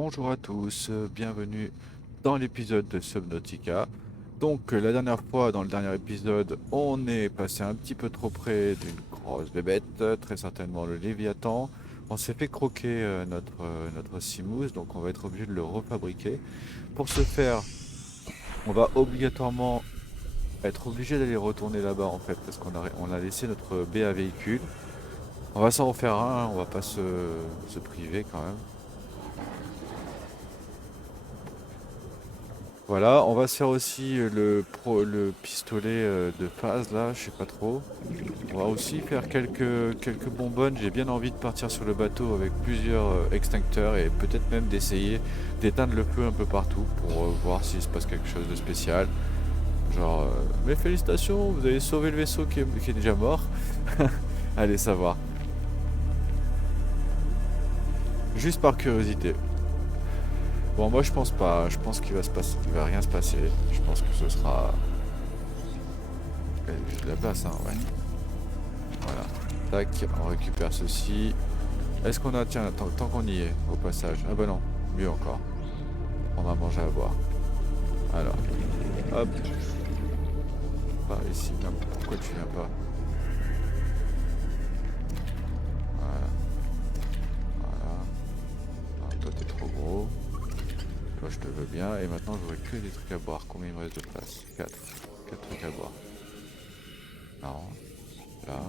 Bonjour à tous, bienvenue dans l'épisode de Subnautica. Donc la dernière fois, dans le dernier épisode, on est passé un petit peu trop près d'une grosse bébête, très certainement le Léviathan. On s'est fait croquer notre Simous, donc on va être obligé de le refabriquer. Pour ce faire, on va obligatoirement être obligé d'aller retourner là-bas en fait, parce qu'on a laissé notre BA véhicule. On va s'en refaire un, hein, on va pas se priver quand même. Voilà, on va se faire aussi le pistolet de phase là, je sais pas trop. On va aussi faire quelques bonbonnes. J'ai bien envie de partir sur le bateau avec plusieurs extincteurs et peut-être même d'essayer d'éteindre le feu un peu partout pour voir s'il se passe quelque chose de spécial. Genre, mes félicitations, vous avez sauvé le vaisseau qui est déjà mort. Allez savoir. Juste par curiosité. Bon, moi je pense pas. Je pense qu'il va rien se passer. Je pense que ce sera juste de la place, hein, ouais. Voilà. Tac, on récupère ceci. Est-ce qu'on a... Tiens, tant qu'on y est, au passage. Ah bah non, mieux encore. On va manger à boire. Alors, hop. Par ici. Non, pourquoi tu viens pas? Voilà, voilà. Ah, toi t'es trop gros. Toi je te veux bien. Et maintenant j'aurai que des trucs à boire. Combien il me reste de place? 4. 4 trucs à boire. Non. Là.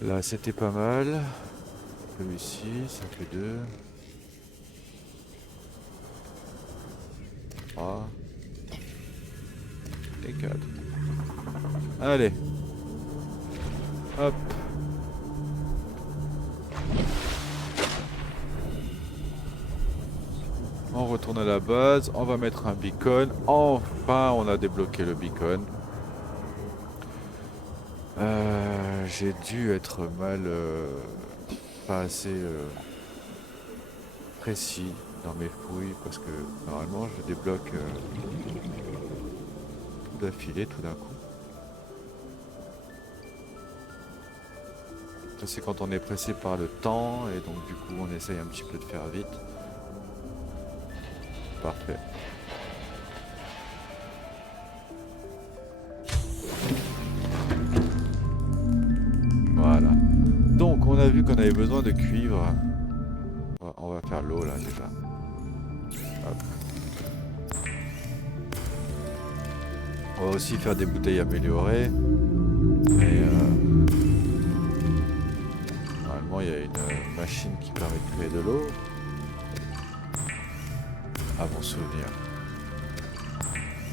Là c'était pas mal. Celui-ci, ça fait 2. 3. Et 4. Allez. Hop. On retourne à la base. On va mettre un beacon. Enfin, on a débloqué le beacon. J'ai dû être mal... pas assez précis dans mes fouilles parce que normalement je débloque tout d'affilée tout d'un coup. Ça c'est quand on est pressé par le temps et donc du coup on essaye un petit peu de faire vite. Parfait. Voilà. Donc on a vu qu'on avait besoin de cuivre. On va faire l'eau là déjà. Hop. On va aussi faire des bouteilles améliorées. Mais normalement il y a une machine qui permet de créer de l'eau. À mon souvenir.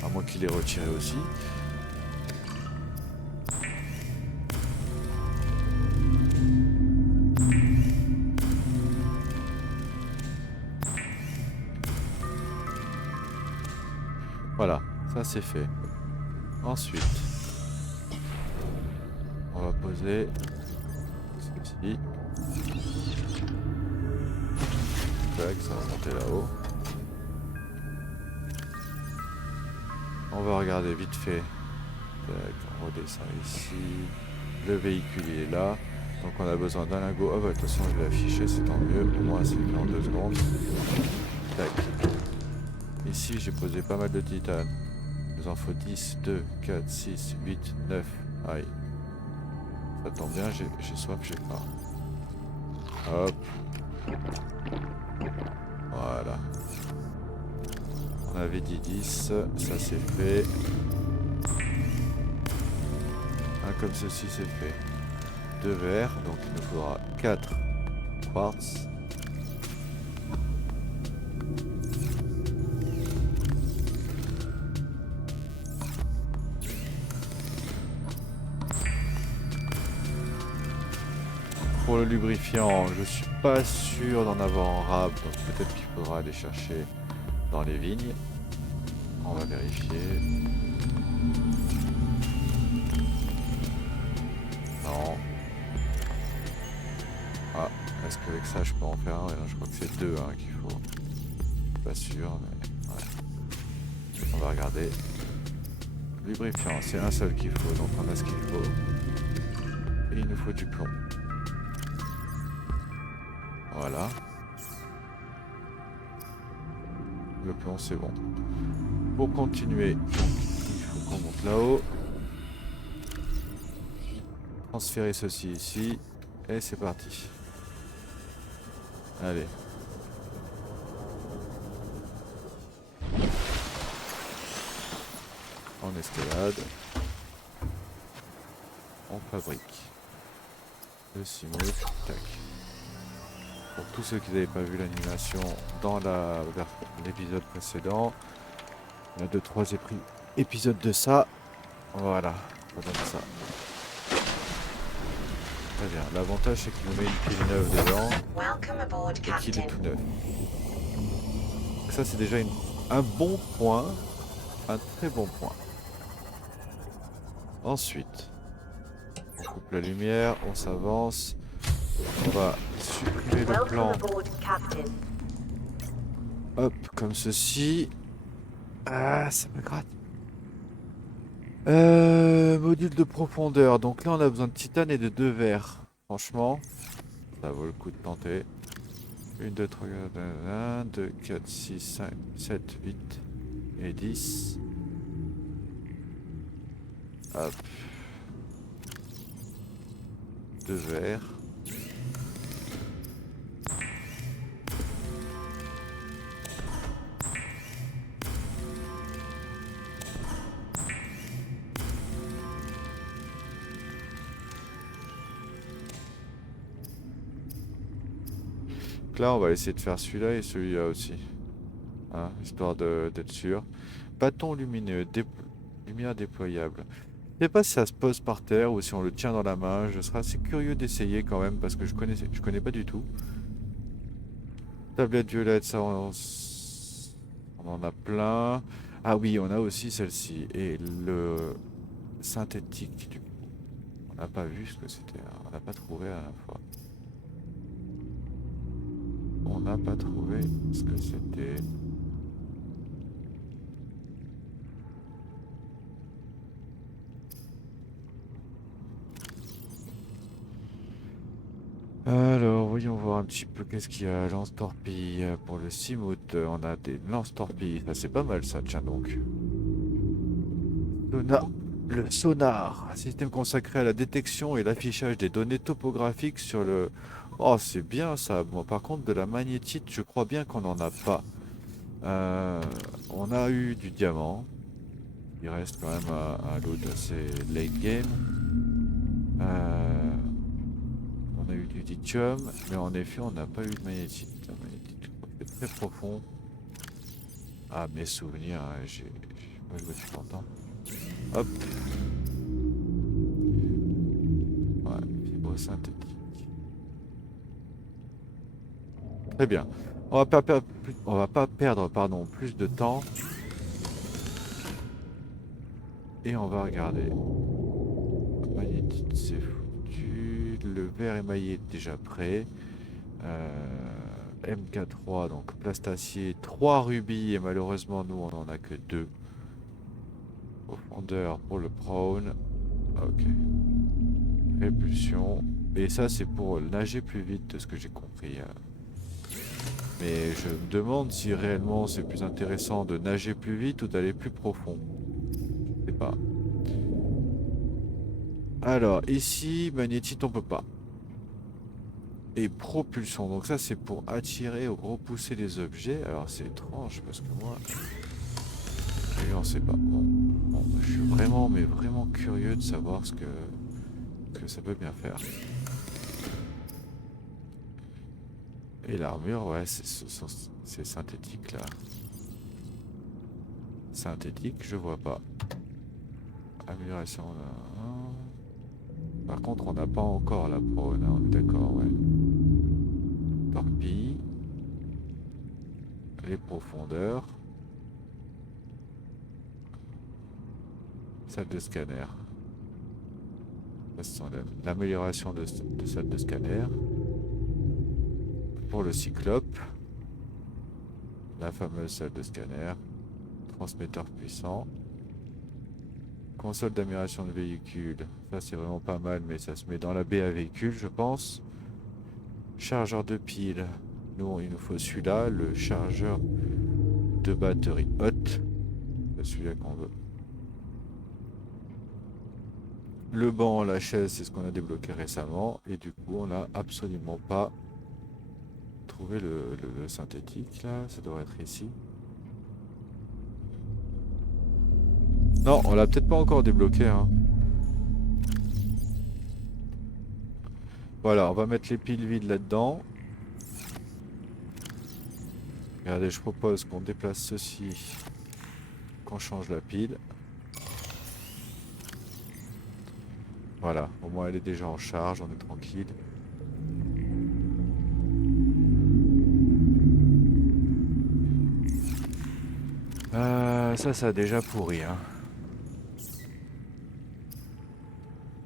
À moins qu'il ait retiré aussi. Voilà, ça c'est fait. Ensuite, on va poser ceci. Tac, ça va monter là-haut. On va regarder vite fait. Tac, on redescend ici. Le véhicule il est là. Donc on a besoin d'un lingot. Ah bah de toute façon je vais afficher, c'est tant mieux. Au moins c'est fait en 2 secondes. Tac. Ici j'ai posé pas mal de titane. Il nous en faut 10, 2, 4, 6, 8, 9. Aïe. Ça tombe bien, j'ai soif, j'ai faim. Hop. Voilà. On avait dit 10, ça c'est fait. Un comme ceci c'est fait. 2 verres, donc il nous faudra 4 quartz. Pour le lubrifiant, je suis pas sûr d'en avoir en rab, donc peut-être qu'il faudra aller chercher dans les vignes. On va vérifier. Non. Ah, est-ce qu'avec ça je peux en faire un? Non, je crois que c'est 2 hein, qu'il faut. Pas sûr, mais ouais. On va regarder. Lubrifiant, c'est un seul qu'il faut, donc on a ce qu'il faut. Et il nous faut du plomb. Voilà. Le plomb, c'est bon. Pour continuer, il faut qu'on monte là-haut. Transférer ceci ici. Et c'est parti. Allez. On escalade. On fabrique. Le cimote. Tac. Pour tous ceux qui n'avaient pas vu l'animation dans l'épisode précédent, il y a 2-3 épisodes de ça. Voilà, ça donne ça. Très bien. L'avantage, c'est qu'il nous met une pile neuve dedans et qu'il est tout neuf. Donc ça, c'est déjà un bon point. Un très bon point. Ensuite, on coupe la lumière, on s'avance. On va supprimer le plan. Hop, comme ceci. Ah, ça me gratte. Module de profondeur. Donc là, on a besoin de titane et de 2 verres. Franchement, ça vaut le coup de tenter. 1, 2, 3, 1, 2, 4, 6, 5, 7, 8 et 10. Hop. 2 verres. Donc là, on va essayer de faire celui-là et celui-là aussi. Hein, histoire d'être sûr. Bâton lumineux, lumière déployable. Je sais pas si ça se pose par terre ou si on le tient dans la main. Je serais assez curieux d'essayer quand même parce que je connais pas du tout. Tablette violette, ça on en a plein. Ah oui, on a aussi celle-ci. Et le synthétique, du coup. On n'a pas vu ce que c'était. On n'a pas trouvé à la fois. On n'a pas trouvé ce que c'était. Alors, voyons voir un petit peu qu'est-ce qu'il y a. Lance-torpille. Pour le Simout, on a des lance-torpilles. Ça, c'est pas mal ça, tiens donc. Le sonar. Système consacré à la détection et l'affichage des données topographiques sur le... Oh, c'est bien ça. Bon, par contre, de la magnétite, je crois bien qu'on n'en a pas. On a eu du diamant. Il reste quand même un lot assez late game. On a eu du lithium, mais en effet, on n'a pas eu de magnétite. La magnétite, je crois que c'est très profond. Ah, mes souvenirs, hein, j'ai pas joué depuis longtemps. Hop. Ouais, fibre synthétique. Très bien. On va pas perdre, pardon, plus de temps. Et on va regarder. Magnétite, c'est foutu. Le verre émaillé est déjà prêt. MK3, donc plastacier, 3 rubis et malheureusement nous on en a que 2. Profondeur pour le prone. Ok. Répulsion. Et ça c'est pour nager plus vite de ce que j'ai compris. Mais je me demande si réellement c'est plus intéressant de nager plus vite ou d'aller plus profond. Je sais pas. Alors ici, magnétite on peut pas. Et propulsion, donc ça c'est pour attirer ou repousser les objets. Alors c'est étrange parce que moi, lui on sait pas. Bon, je suis vraiment, mais vraiment curieux de savoir ce que ça peut bien faire. Et l'armure, ouais, c'est synthétique là. Synthétique, je vois pas. Amélioration là. Par contre, on n'a pas encore la prone, hein, on est d'accord, ouais. Torpille. Les profondeurs. Salle de scanner. L'amélioration de salle de scanner. Pour le cyclope. La fameuse salle de scanner. Transmetteur puissant. Console d'amélioration de véhicule. Ça c'est vraiment pas mal, mais ça se met dans la baie à véhicule, je pense. Chargeur de pile. Nous, il nous faut celui-là, le chargeur 2 batteries hot. C'est celui-là qu'on veut. Le banc, la chaise, c'est ce qu'on a débloqué récemment. Et du coup, on n'a absolument pas trouvé le synthétique là. Ça devrait être ici. Non, on l'a peut-être pas encore débloqué. Hein. Voilà, on va mettre les piles vides là-dedans. Regardez, je propose qu'on déplace ceci, qu'on change la pile. Voilà, au moins elle est déjà en charge, on est tranquille. Ça a déjà pourri, hein.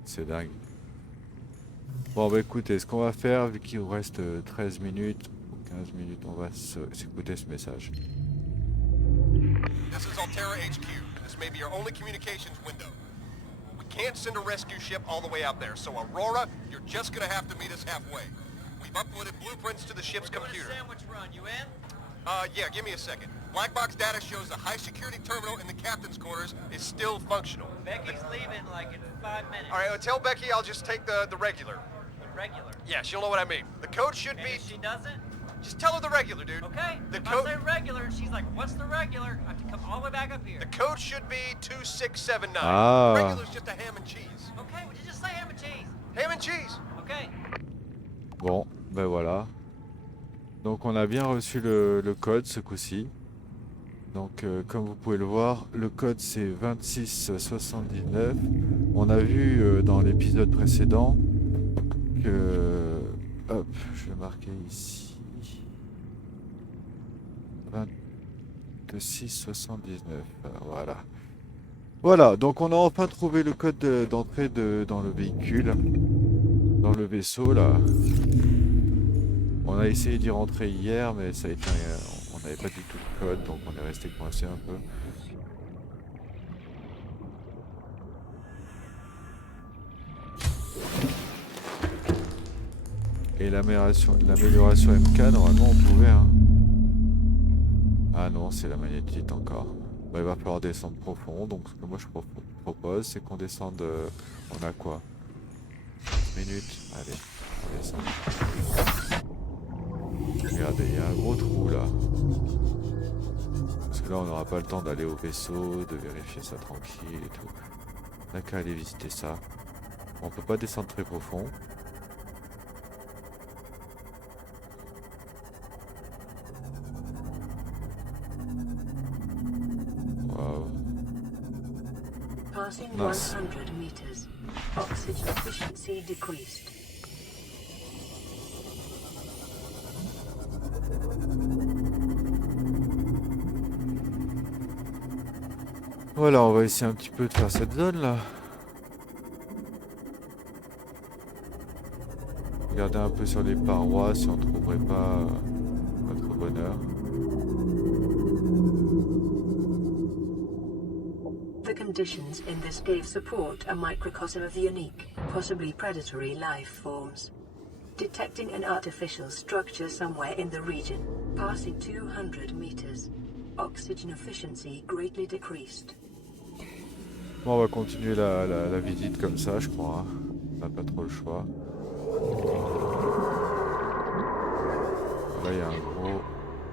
C'est dingue. Bon, bah écoutez, ce qu'on va faire, vu qu'il vous reste 13 minutes ou 15 minutes, on va s'écouter ce message. This is Alterra HQ. This may be our only communications window. We can't send a rescue ship all the way out there, so Aurora, you're just gonna have to meet us halfway. We've uploaded blueprints to the ship's computer. Sandwich run, you in? Yeah, give me a second. Black box data shows the high security terminal in the captain's quarters is still functional. Becky's leaving like in 5 minutes. All right, tell Becky I'll just take the regular. The regular. Yeah, she'll know what I mean. The code should And be... if she doesn't, Just tell her the regular, dude. okay. The If I code... say regular and she's like, what's the regular? I have to come all the way back up here. The code should be 2679. Ah. Regular's just a ham and cheese. Okay, would you just say ham and cheese? Ham and cheese. Okay. Bon, ben voilà. Donc on a bien reçu le code ce coup-ci. Donc comme vous pouvez le voir, le code c'est 2679. On a vu dans l'épisode précédent que... Hop, je vais marquer ici. 2679, voilà. Voilà, donc on a enfin trouvé le code d'entrée dans le véhicule, dans le vaisseau là. On a essayé d'y rentrer hier, mais ça a été, on n'avait pas du tout le code, donc on est resté coincé un peu. Et l'amélioration MK, normalement on pouvait. Hein. Ah non, c'est la magnétite encore. Bah, il va falloir descendre profond, donc ce que moi je propose, c'est qu'on descende... on a quoi? 15 minutes. Allez, on descend. Regardez, il y a un gros trou là. Parce que là on n'aura pas le temps d'aller au vaisseau, de vérifier ça tranquille et tout. On n'a qu'à aller visiter ça. On peut pas descendre très profond. Waouh. Passing Nice. 100 meters. Oxygen efficiency decreased. Voilà, on va essayer un petit peu de faire cette zone là. Regardez un peu sur les parois si on ne trouverait pas notre bonheur. The conditions in this cave support a microcosm of unique, possibly predatory life forms. Detecting an artificial structure somewhere in the region. Passing 200 meters. Oxygen efficiency greatly decreased. Bon, on va continuer la visite comme ça, je crois. Hein. On n'a pas trop le choix. Là, il y a un gros...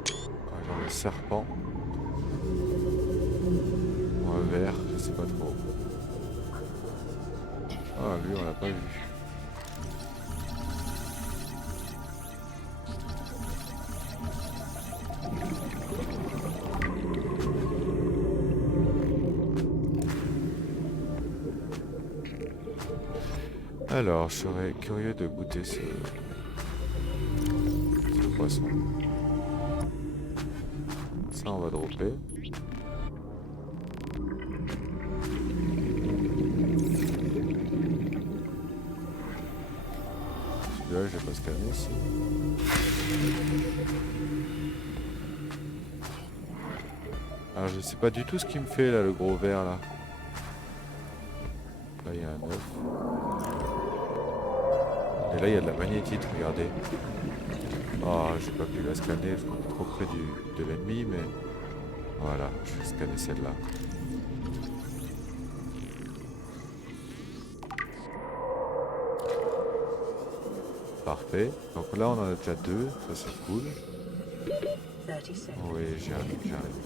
genre de serpent. Ou un ver, je sais pas trop. Ah, lui, on l'a pas vu. Alors, je serais curieux de goûter ce poisson. Ça, on va dropper. Celui-là, je vais pas scanner ici. Alors, je sais pas du tout ce qu'il me fait là, le gros ver là. Là, il y a un œuf. Et là, il y a de la magnétite, regardez. Ah, j'ai pas pu la scanner parce qu'on est trop près de l'ennemi, mais Voilà, je vais scanner celle-là. Parfait. Donc là, on en a déjà 2. Ça, c'est cool. 30 seconds. Oui, j'arrive, j'arrive.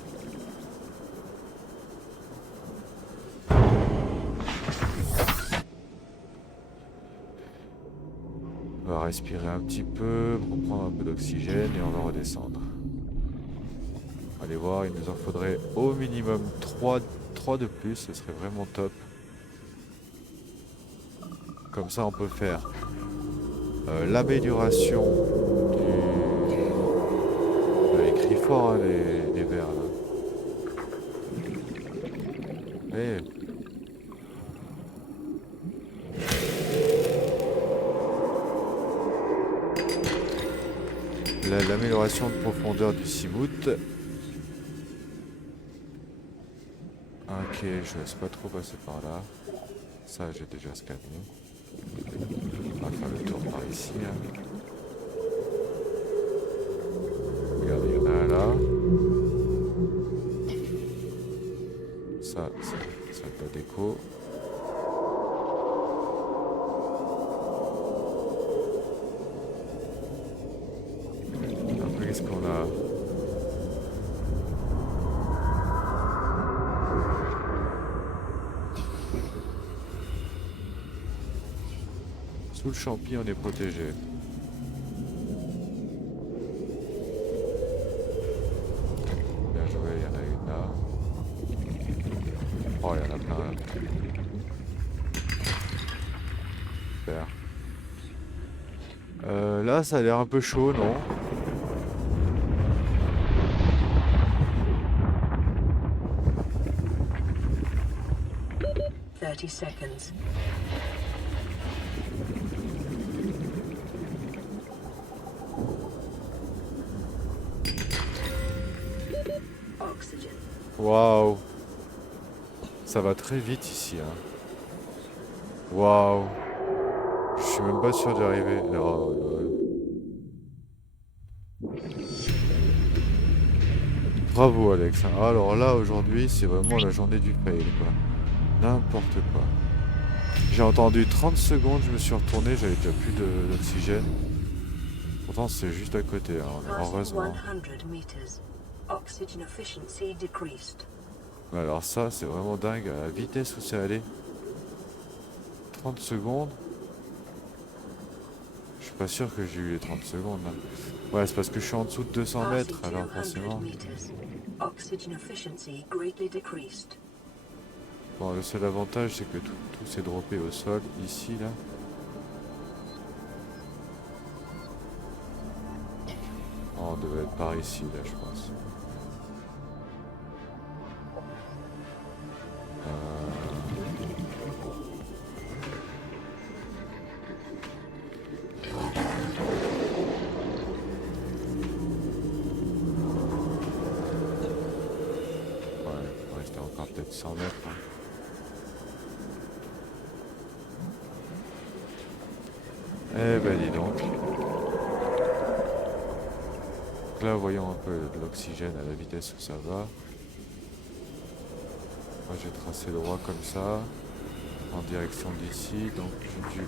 On va respirer un petit peu, reprendre un peu d'oxygène et on va redescendre. Allez voir, il nous en faudrait au minimum 3 de plus, ce serait vraiment top. Comme ça, on peut faire l'amélioration du... On a écrit fort hein, les verres là. Eh. L'amélioration de profondeur du Seamoot. Ok, je laisse pas trop passer par là. Ça, j'ai déjà scanné. On va faire le tour par ici. Hein. Regardez, il y en a un là. Ça de la déco. Après, qu'est-ce qu'on a? Sous le champi, on est protégé. Bien joué, il y en a une là. Oh, il y en a plein là. Super. Là, ça a l'air un peu chaud, non? Seconds. Oxygen. Waouh. Ça va très vite ici. Hein. Waouh. Je suis même pas sûr d'y arriver. Oh, bravo Alex. Hein. Alors là aujourd'hui c'est vraiment la journée du fail quoi. N'importe quoi. J'ai entendu 30 secondes, je me suis retourné, j'avais déjà plus d'oxygène. Pourtant c'est juste à côté, hein, heureusement. Alors ça c'est vraiment dingue, à la vitesse où c'est allé. 30 secondes. Je suis pas sûr que j'ai eu les 30 secondes là. Ouais, c'est parce que je suis en dessous de 200 mètres, alors forcément. Bon, le seul avantage, c'est que tout s'est droppé au sol, ici, là. Oh, on devait être par ici, là, je pense. Ouais, il restait encore peut-être 100 mètres. Hein. Eh ben dis donc. Donc là voyons un peu de l'oxygène à la vitesse où ça va. Moi j'ai tracé droit comme ça, en direction d'ici, donc j'ai dû...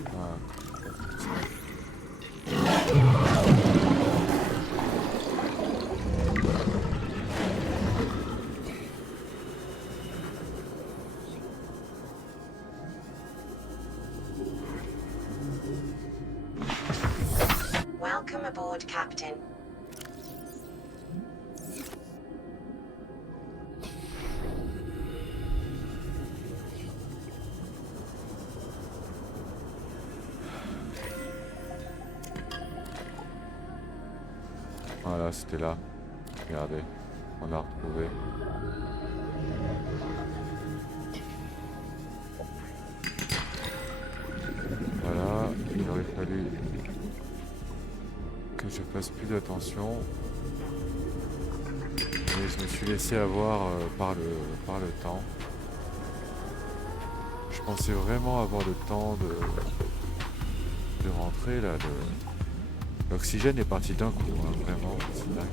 Welcome aboard, Captain. Voilà, c'était là. Regardez, on l'a retrouvé. Voilà, il aurait fallu que je fasse plus d'attention. Mais je me suis laissé avoir par le temps. Je pensais vraiment avoir le temps de rentrer là. L'oxygène est parti d'un coup, hein, vraiment, c'est dingue.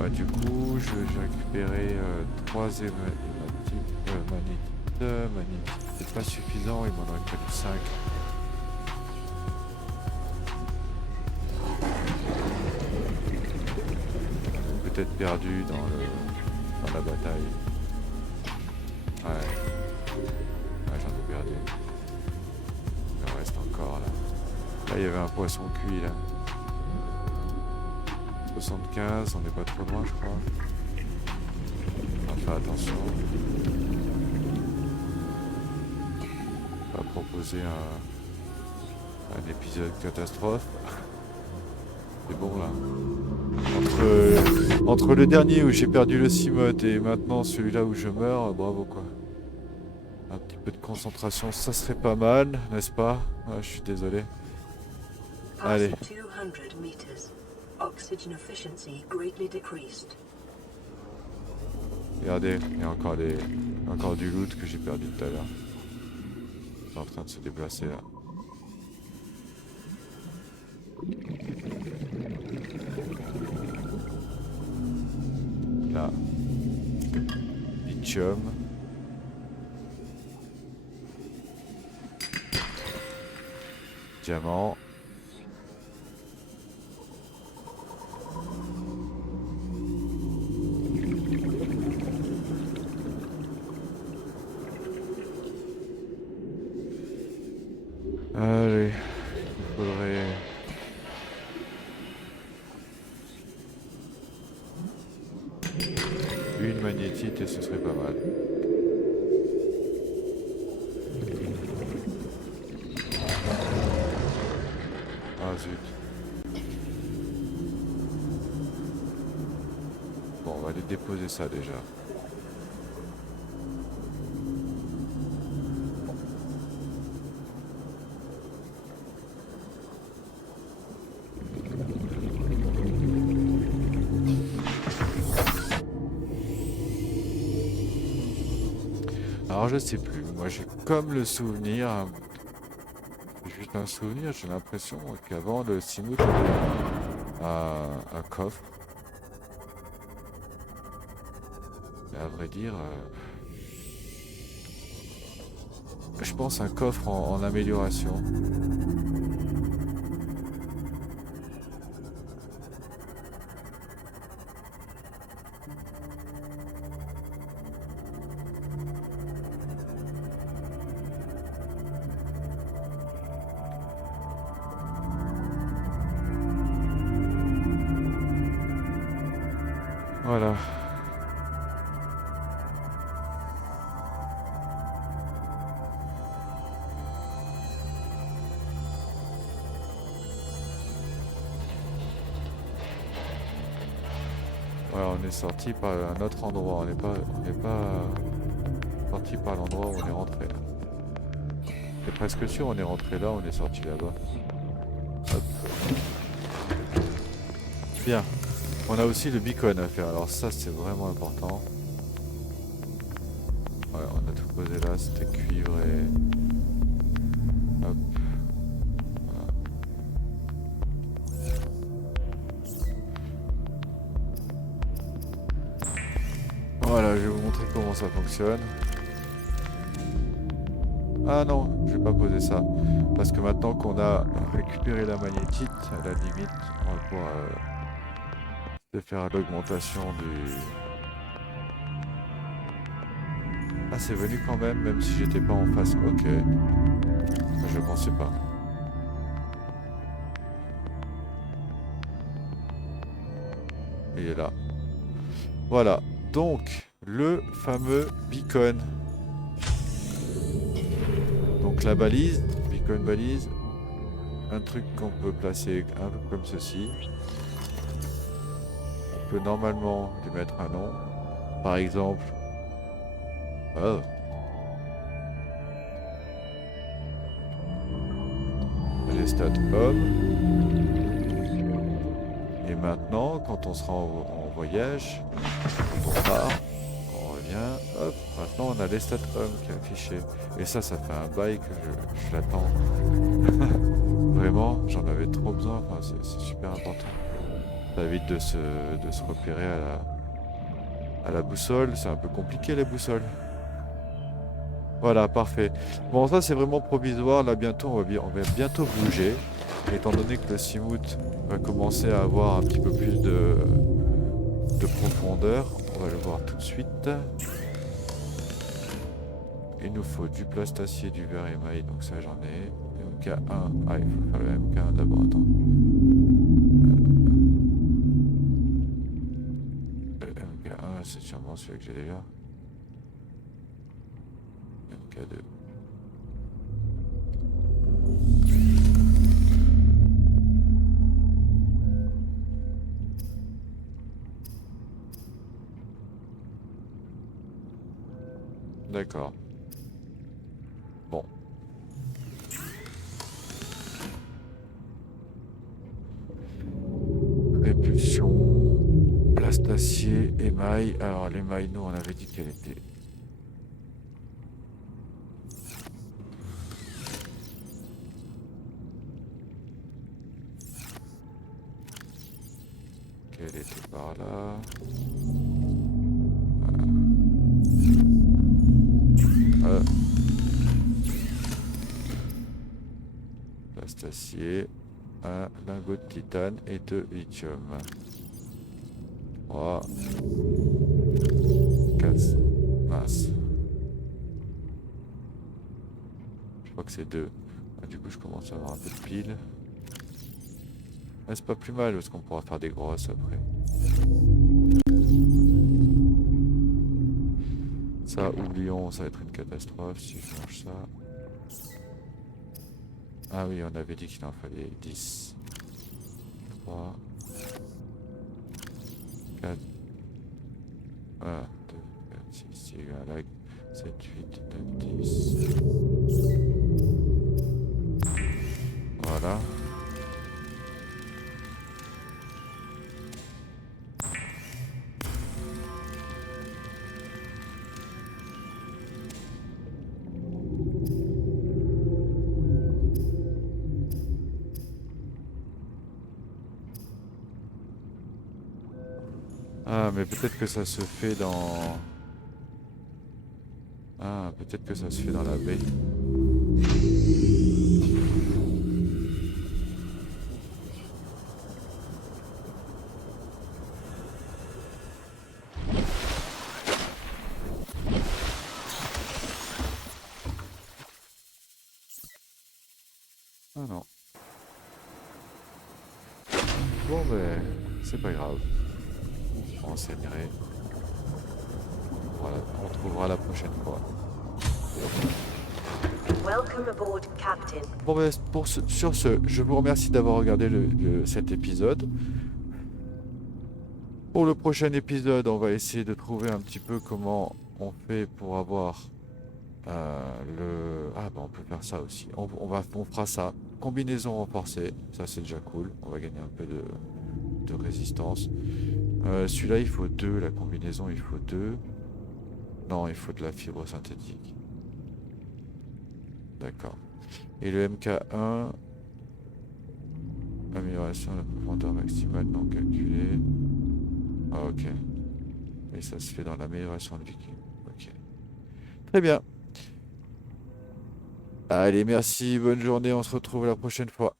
Bah, du coup, j'ai récupéré 3 magnétites. C'est pas suffisant, il m'en aurait fallu 5. Peut-être perdu dans la bataille. Ouais. Ouais, j'en ai perdu. Il en reste encore là. Là, il y avait un poisson cuit là. 75, on n'est pas trop loin, je crois. Enfin, attention. On va proposer un épisode catastrophe. C'est bon là. Entre le dernier où j'ai perdu le cimote et maintenant celui-là où je meurs, bravo quoi. Un petit peu de concentration, ça serait pas mal, n'est-ce pas? Je suis désolé. Allez. Passing 200 meters. Oxygen efficiency greatly decreased. Regardez, il y a encore du loot que j'ai perdu tout à l'heure. C'est en train de se déplacer là. Là. Lithium. Diamant. Allez, il faudrait... une magnétite et ce serait pas mal. Ah zut. Bon, on va aller déposer ça déjà. Alors je sais plus, moi j'ai comme le souvenir, juste un souvenir, j'ai l'impression qu'avant le Cimote avait un coffre. Mais à vrai dire, je pense un coffre en amélioration. Voilà. Voilà, on est sorti par un autre endroit. On n'est pas parti par l'endroit où on est rentré là. C'est presque sûr, on est rentré là, on est sorti là-bas. Hop. Bien. On a aussi le beacon à faire, alors ça c'est vraiment important. Voilà, on a tout posé là, c'était cuivre et... Hop. Voilà, je vais vous montrer comment ça fonctionne. Ah non, je vais pas poser ça. Parce que maintenant qu'on a récupéré la magnétite, à la limite, on va pouvoir... de faire l'augmentation du... Ah, c'est venu quand même si j'étais pas en face. Ok. Je pensais pas. Il est là. Voilà. Donc, le fameux beacon. Donc la balise, beacon balise. Un truc qu'on peut placer un peu comme ceci. On peut normalement lui mettre un nom. Par exemple... Oh. Les stats homme. Et maintenant, quand on sera en voyage, quand on part, on revient, hop, maintenant on a les stats homme qui est affiché. Et ça fait un bail que je l'attends. Vraiment, j'en avais trop besoin, enfin, c'est super important. Ça évite de se repérer à la boussole. C'est un peu compliqué les boussoles. Voilà, parfait. Bon, ça c'est vraiment provisoire. Là, bientôt, on va bientôt bouger. Étant donné que le Simout va commencer à avoir un petit peu plus de profondeur, on va le voir tout de suite. Il nous faut du plastacier, du verre émail, donc ça j'en ai. MK1, ah il faut faire le MK1 d'abord, attends. Le MK1, c'est sûrement celui que j'ai déjà. MK2. D'accord. Bon. Répulsion, plastacier, émail. Alors l'émail, nous on avait dit qu'elle était... qu'elle était par là. Plastacier, un lingot de titane et de lithium. 3, 4, mince. Je crois que c'est 2. Ah, du coup, je commence à avoir un peu de pile. Ah, c'est pas plus mal parce qu'on pourra faire des grosses après. Ça, oublions, ça va être une catastrophe si je mange ça. Ah oui, on avait dit qu'il en fallait 10. 3, 4, 1, 2, 4, 6, 6, 7, 8, 9, 10. Voilà. Ah, mais peut-être que ça se fait dans... Ah, peut-être que ça se fait dans la baie. Ah non. Bon, ben, c'est pas grave. On renseignerait. Voilà, on trouvera la prochaine fois. Welcome aboard, Captain. Bon, ben, sur ce, je vous remercie d'avoir regardé cet épisode. Pour le prochain épisode, on va essayer de trouver un petit peu comment on fait pour avoir le... Ah, ben, on peut faire ça aussi. On fera ça. Combinaison renforcée. Ça, c'est déjà cool. On va gagner un peu de résistance. Celui-là, il faut 2. La combinaison, il faut 2. Non, il faut de la fibre synthétique. D'accord. Et le MK1, amélioration de la profondeur maximale non calculée. Ah, ok. Et ça se fait dans l'amélioration de Viking. Ok. Très bien. Allez, merci, bonne journée, on se retrouve la prochaine fois.